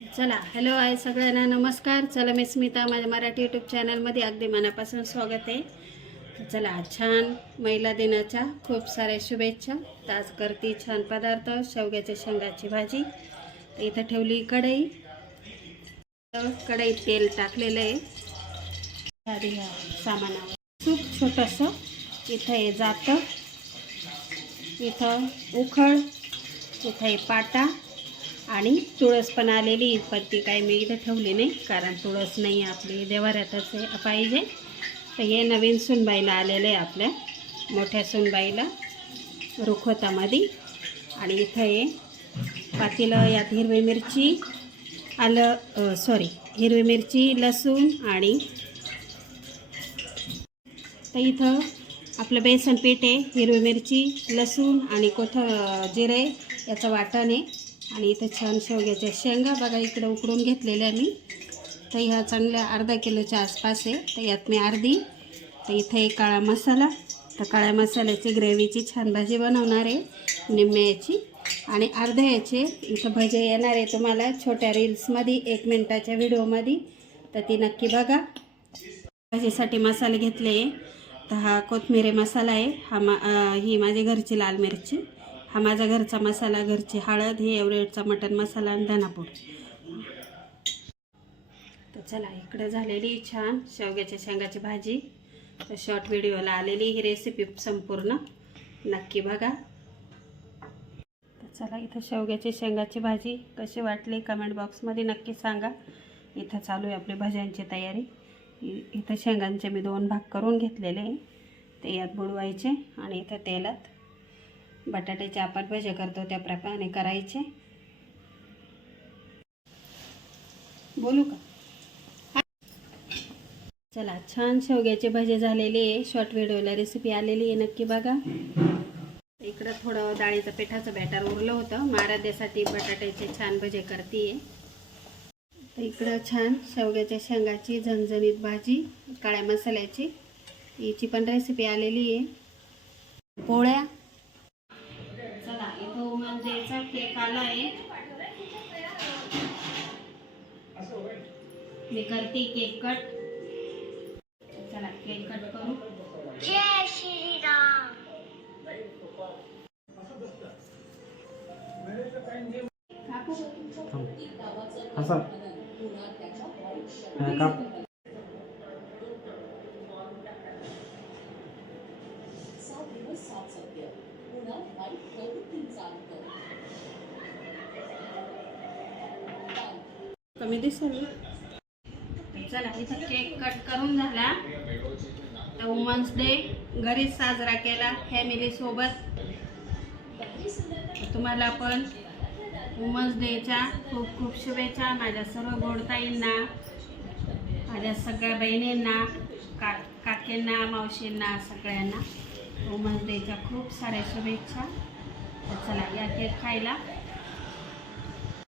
चला हॅलो आहे सगळ्यांना नमस्कार. चला मी स्मिता माझ्या मराठी यूट्यूब चॅनलमध्ये अगदी मनापासून स्वागत आहे. चला छान महिला दिनाच्या खूप साऱ्या शुभेच्छा. ताज करती छान पदार्थ शेवग्याच्या शेंगाची भाजी. इथं ठेवली कढई. कढईत तेल टाकलेलं आहे. सामानावर. खूप छोटंसं इथं हे जातं. इथं उखळ इथं हे पाटा. आणि तुळस पण आलेली पण ती काय मी इथं ठेवली नाही कारण तुळस नाही आपली देवाऱ्यातच आहे पाहिजे. तर हे नवीन सुनबाईला आलेलं आहे आपल्या मोठ्या सुनबाईला रुखवतामध्ये. आणि इथं हे पातीला यात हिरवी मिरची आलं सॉरी हिरवी मिरची लसूण आणि तर इथं आपलं बेसन पीठ आहे हिरवी मिरची लसूण आणि कोथ जिरे याचं वाटण आहे. आणि इथं छान शेवग्याच्या शेंगा बघा इकडं उकडून घेतलेल्या मी. तर ह्या चांगल्या अर्धा किलोच्या आसपास आहे. तर यात मी अर्धी. तर इथं एक काळा मसाला. तर काळ्या मसाल्याची ग्रेव्हीची छान भाजी बनवणार आहे निम्मे याची. आणि अर्ध्या याचे इथं भजे येणार आहे तुम्हाला छोट्या रील्समध्ये एक मिनटाच्या व्हिडिओमध्ये. तर ती नक्की बघा. भाजीसाठी मसाले घेतले तर हा कोथमिरी मसाला आहे. हा मा ही माझी घरची लाल मिरची. हा माझा घरचा मसाला घरची हळद हे एवढेचा मटन मसाला आणि धनापूड. तर चला इकडं झालेली छान शेवग्याच्या शेंगाची भाजी. तर शॉर्ट व्हिडिओला आलेली ही रेसिपी संपूर्ण. नक्की बघा. तर चला इथं शेवग्याची शेंगाची भाजी कशी वाटली कमेंट बॉक्समध्ये नक्की सांगा. इथं चालू आहे आपली भाज्यांची तयारी. इथं शेंगांचे मी दोन भाग करून घेतलेले ते यात बुडवायचे आणि इथं तेलात बटाट्याचे आपण भजे करतो त्याप्रमाणे करायचे. बोलू का? चला छान शेवग्याचे भजे झालेले आहे. शॉर्ट व्हिडिओला रेसिपी आलेली आहे नक्की बघा. इकडं थोडं डाळीचं पिठाचं बॅटर उरलं होतं. महाराध्यासाठी बटाट्याचे छान भजे करते इकडं छान शेवग्याच्या शेंगाची झणझणीत भाजी काळ्या मसाल्याची. हिची पण रेसिपी आलेली आहे. पोळ्या आला आहे. मी करते केक कट. चला केक कट करू. जय श्री राम काकू असा हा, काप. कमी दिसेल ना? चला इथं केक कट करून झाला. तर वुमन्स डे घरीच साजरा केला फॅमिलीसोबत तुम्हाला पण वुमन्स डेच्या खूप खूप शुभेच्छा माझ्या सर्व गोडताईंना माझ्या सगळ्या बहिणींना का काकींना मावशींना सगळ्यांना. वुमन्स डेच्या खूप साऱ्या शुभेच्छा. तर चला या केक खायला.